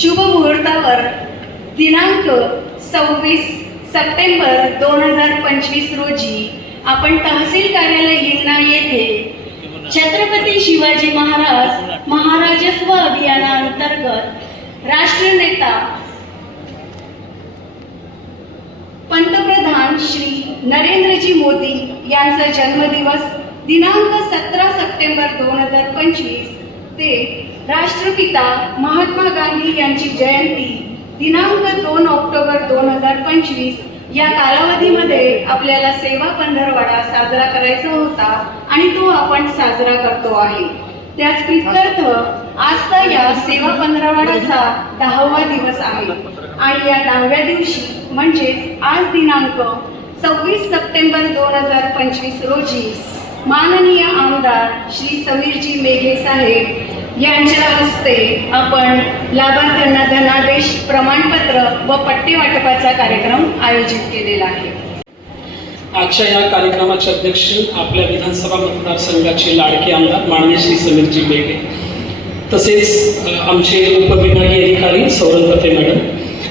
शुभ मुहूर्तावर दिनांक सव्वीस सप्टेंबर दोन हजार पंचवीस रोजी आपण तहसील कार्यालय हिंगणा येथे छत्रपती शिवाजी महाराज महाराजस्व अभियानांतर्गत राष्ट्रनेता पंतप्रधान श्री नरेंद्रजी मोदी यांचा जन्मदिवस दिनांक सतरा सप्टेंबर दोन हजार पंचवीस ते राष्ट्रपिता महात्मा गांधी यांची जयंती दिनांक दोन ऑक्टोबर दोन हजार पंचवीस या कालावधीमध्ये आपल्याला सेवा पंधरवाडा साजरा करायचा होता आणि तो आपण साजरा करतो आहे. त्याच प्रित्यर्थ आजचा या सेवा पंधरवाडाचा दहावा दिवस आहे. आणि या दहाव्या दिवशी म्हणजेच आज दिनांक सव्वीस सप्टेंबर दोन हजार पंचवीस रोजी माननीय आमदार श्री समीरजी मेघे साहेब यांच्या हस्ते आपण लाभार्थ्यांना धनादेश प्रमाणपत्र व पट्टे वाटपाचा कार्यक्रम आयोजित केलेला आहे. आजच्या या कार्यक्रमाचे अध्यक्ष आपल्या विधानसभा मतदारसंघाचे लाडके आमदार माननीय श्री समीरजी बेगे तसेच आमचे उपविभागीय अधिकारी सौरभते मॅडम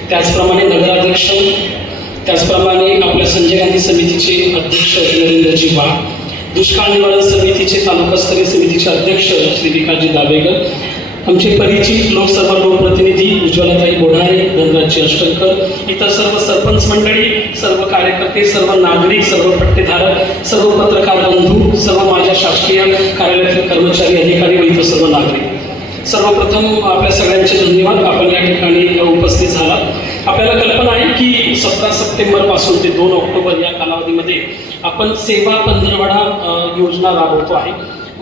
त्याचप्रमाणे नगराध्यक्ष त्याचप्रमाणे आपल्या संजय गांधी समितीचे अध्यक्ष नरेंद्रजी बाळ दुष्काळ निवारण समितीचे तालुकास्तरीय समितीचे अध्यक्ष श्री विकासजी दावेकर आमचे परिचित लोकसभा लोकप्रतिनिधी उज्ज्वलाताई बोढारे धनराजजी अष्टकर इतर सर्व सरपंच मंडळी सर्व कार्यकर्ते सर्व नागरिक सर्व पट्टेधारक सर्व पत्रकार बंधू सर्व माझ्या शासकीय कार्यालयातील कर्मचारी अधिकारी व इतर सर्व नागरिक. सर्वप्रथम आपल्या सगळ्यांचे धन्यवाद. आपण या ठिकाणी उपस्थित झाला. आपल्याला कल्पना आहे की सतरा सप्टेंबरपासून ते दोन ऑक्टोबर या कालावधीमध्ये आपण सेवा पंधरवडा योजना राबवतो आहे.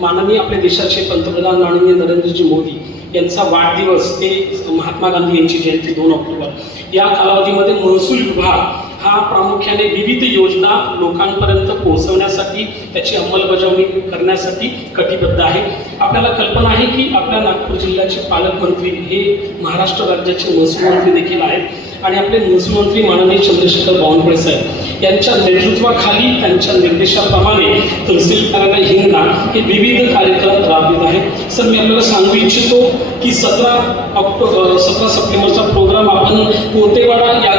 माननीय आपल्या देशाचे पंतप्रधान माननीय नरेंद्रजी मोदी यांचा वाढदिवस ते महात्मा गांधी यांची जयंती दोन ऑक्टोबर. या कालावधीमध्ये महसूल विभाग हा प्रामुख्याने विविध योजना लोकांपर्यंत पोहोचवण्यासाठी त्याची अंमलबजावणी करण्यासाठी कटिबद्ध आहे. आपल्याला कल्पना आहे की आपल्या नागपूर जिल्ह्याचे पालकमंत्री हे महाराष्ट्र राज्याचे महसूल मंत्री देखील आहेत. आणि आपले महसूल मंत्री माननीय चंद्रशेखर बावनकुळे साहेब यांच्या नेतृत्वाखाली त्यांच्या निर्देशाप्रमाणे तहसील हिंगणा हे विविध कार्यक्रम राबवित आहे. सर मी आपल्याला सांगू इच्छितो की सतरा ऑक्टो सतरा सप्टेंबरचा प्रोग्राम आपण कोतेवाडा या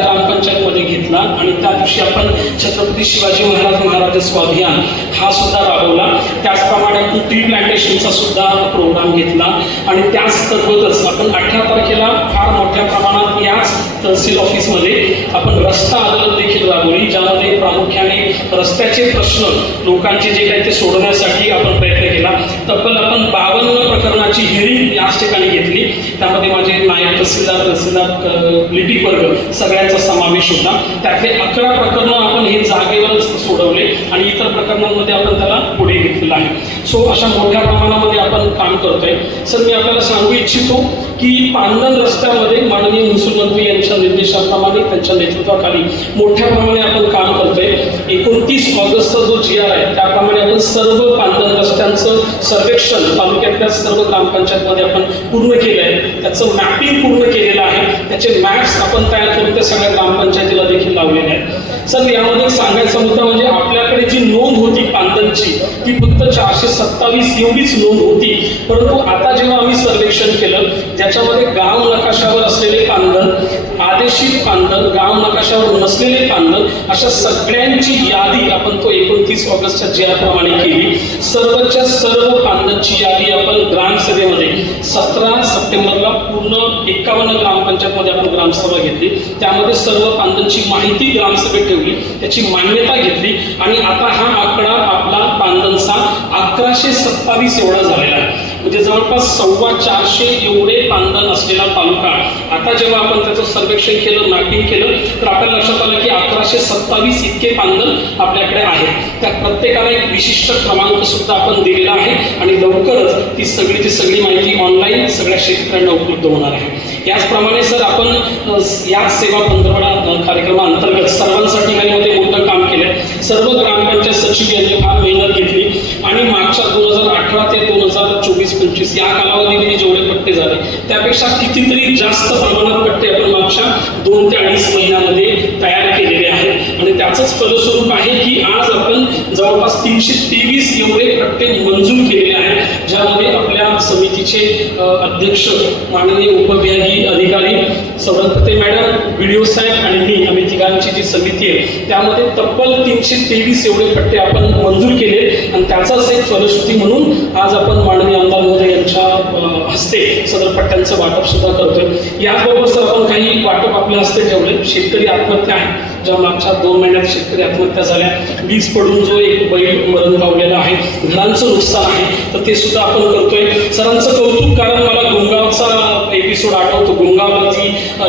ग्रामपंचायतमध्ये घेतला आणि त्या दिवशी आपण छत्रपती शिवाजी महाराज महाराज स्वाभियान हा सुद्धा राबवला. त्याचप्रमाणे आपण ट्री प्लांटेशनचा सुद्धा प्रोग्राम घेतला. आणि त्याचसोबतच आपण अठरा तारखेला फार मोठ्या प्रमाणात याच तहसील ऑफिसमध्ये आपण रस्ता अदालत देखील राबवली ज्यामध्ये प्रामुख्याने रस्त्याचे प्रश्न लोकांचे जे काही ते सोडवण्यासाठी आपण प्रयत्न केला तब्बल आपण बावन्न प्रकरणाची हिरिंग याच ठिकाणी घेतली. त्यामध्ये माझे नायब तहसीलदार तहसीलदार लिपिक वर्ग सगळ्यांचा समावेश होता. त्यातले अकरा प्रकरणं आपण हे जागेवरच सोडवले आणि इतर प्रकरणांमध्ये आपण त्याला पुढे घेतलेलं आहे. सो अशा मोठ्या प्रमाणामध्ये आपण काम करतोय. सर मी आपल्याला सांगू इच्छितो की पांदन रस्त्यामध्ये माननीय महसूल मंत्री यांच्या निर्देशाप्रमाणे त्यांच्या नेतृत्वाखाली मोठ्या प्रमाणे आपण काम करतोय. एकोणतीस ऑगस्टचा जो जी आर आहे त्याप्रमाणे आपण सर्व पांदन रस्त्यांचं सर्वेक्षण तालुक्यातल्या सर्व ग्रामपंचायतमध्ये आपण पूर्ण केलं आहे. त्याचं मॅपिंग पूर्ण केलेलं आहे. त्याचे मॅप्स आपण तयार करून त्या सगळ्या ग्रामपंचायतीला देखील लावलेले आहेत. सर यामध्ये सांगायचा मुद्दा म्हणजे आपल्याकडे जी नो होती ती फक्त चारशे सत्तावीस एवढीच नोंद होती. परंतु आता जेव्हा आम्ही सर्वेक्षण केलं त्याच्यामध्ये गाव नकाशावर असलेले पांदन आदेशित पांदन गाव नकाशावर नसलेले पांदन अशा सगळ्यांची यादी आपण तो एकोणतीस ऑगस्टच्या जी केली. सर्वच्या सर्व पांदनची यादी आपण ग्रामसभेमध्ये सतरा सप्टेंबरला पूर्ण एकावन्न ग्रामपंचायतमध्ये आपण ग्रामसभा घेतली. त्यामध्ये सर्व पांदनची माहिती ग्रामसभेत ठेवली. त्याची मान्यता घेतली. आणि आता हा आकडा आपला पांदनचा अकराशे सत्तावीस एवढा झालेला आहे. म्हणजे जवळपास सव्वा चारशे एवढे पांदन असलेला तालुका. आता जेव्हा आपण त्याचं सर्वेक्षण केलं मॅपिंग केलं तर आपल्याला लक्षात आलं की अकराशे सत्तावीस इतके पांदन आपल्याकडे आहेत. त्या प्रत्येकाला एक विशिष्ट क्रमांक सुद्धा आपण दिलेला आहे आणि लवकरच ती सगळीची सगळी माहिती ऑनलाईन सगळ्या शेतकऱ्यांना उपलब्ध होणार आहे. याचप्रमाणे सर आपण या याच सेवा पंधरवडा कार्यक्रमाअंतर्गत सर्वांसाठी काही मोठं काम केलं सर्व ग्रामपंचायत सचिव यांनी फार मेहनत घेतली आणि मागच्या दोन हजार अठरा ते दोन हजार चोवीस या कालावधीमध्ये जेवढे पट्टे झाले त्यापेक्षा कितीतरी जास्त प्रमाणात पट्टे आपण मागच्या दोन ते अडीच महिन्यामध्ये तयार केलेले आहेत. आणि त्याचंच फलस्वरूप आहे की आज आपण जवळपास तीनशे तेवीस एवढे पट्टे मंजूर केलेले आहेत ज्यामध्ये आपल्या समितीचे अध्यक्ष माननीय उपविभागीय अधिकारी सौरभते मॅडम व्हिडिओ साहेब आणि मी आम्ही तिघांची जी समिती आहे त्यामध्ये तब्बल तीनशे तेवीस एवढे पट्टे आपण मंजूर केले आणि त्याचाच एक फलश्रुती म्हणून आज आपण माननीय आमदार महोदय यांच्या हस्ते सदर पट्ट्यांचं वाटप सुद्धा करतोय. याचबरोबर सर आपण काही वाटप आपल्या हस्ते ठेवले. शेतकरी आत्महत्या आहे ज्या मागच्या दोन महिन्यात शेतकरी आत्महत्या झाल्या. वीज पडून जो एक बैल मरण पावलेला आहे घरांचं नुकसान आहे तर ते सुद्धा आपण करतोय. सरांचं कौतुक कारण मला गुंगावचा एपिसोड आठवतो. गुंगावरती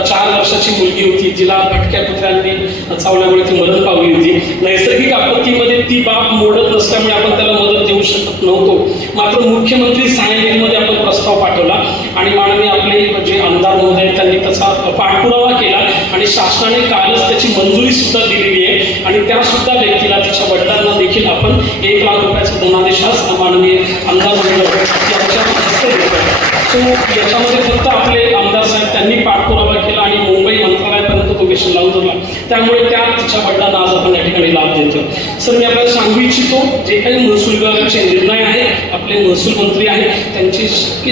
चार वर्षाची मुलगी होती. जिला भटक्या कुत्र्यांनी चावल्यामुळे ती मदत पावली होती. नैसर्गिक आपत्तीमध्ये ती बाब मोडत नसल्यामुळे आपण त्याला मदत देऊ शकत नव्हतो. मात्र मुख्यमंत्री सहाय्यनिधीमध्ये आपण प्रस्ताव पाठवला आणि माननीय आपले जे आमदार महोदय आहेत, त्यांनी त्याचा पाठपुरावा केला आणि शासनाने कालच त्याची मंजुरी सुद्धा दिलेली आहे. आणि त्या सुद्धा व्यक्तीला तिच्या वडिलांना देखील आपण एक लाख रुपयाचा धनादेशास माननीय आमदार महोदय यांच्या हस्ते देतो. सो याच्यामध्ये फक्त आपले आमदार साहेब त्यांनी पाठपुरावा केला आणि मुंबई मंत्रालयापर्यंत तो विषय लावून धरला. त्यामुळे त्या तिच्या वडिलांना आज आपण या ठिकाणी लाभ देतो सर मी आपल्याला सांगू इच्छितो जे काही महसूल विभागाचे निर्णय आहेत आपले महसूल मंत्री आहेत त्यांचे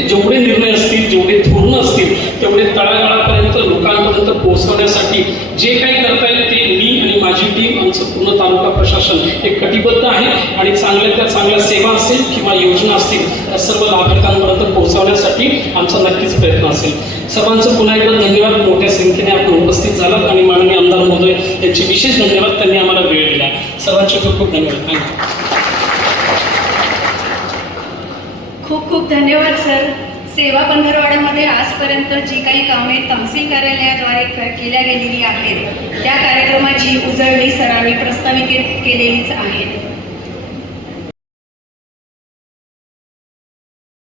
जेवढे निर्णय असतील जेवढे धोरणं असतील तेवढे तळागाळापर्यंत लोकांपर्यंत पोहोचवण्यासाठी जे काही करता येईल ते मी आणि माझी टीम आमचं पूर्ण तालुका प्रशासन हे कटिबद्ध आहे आणि चांगल्या त्या चांगल्या सेवा असेल किंवा योजना असतील त्या सर्व लाभार्थ्यांपर्यंत पोहोचवण्यासाठी आमचा नक्कीच प्रयत्न असेल. सर्वांचं पुन्हा एकदा धन्यवाद. मोठ्या संख्येने आपण उपस्थित झालात आणि माननीय आमदार महोदय यांचे विशेष धन्यवाद. त्यांनी आम्हाला वेळ दिला. सर्वांचे खूप खूप धन्यवाद. थँक्यू खूप खूप धन्यवाद सर. सेवा पंधरवाड्यामध्ये आजपर्यंत जी काही कामे तहसील कार्यालयाद्वारे केल्या गेलेली आहेत त्या कार्यक्रमाची उजळणी सरांनी प्रस्तावित केलेलीच आहेत.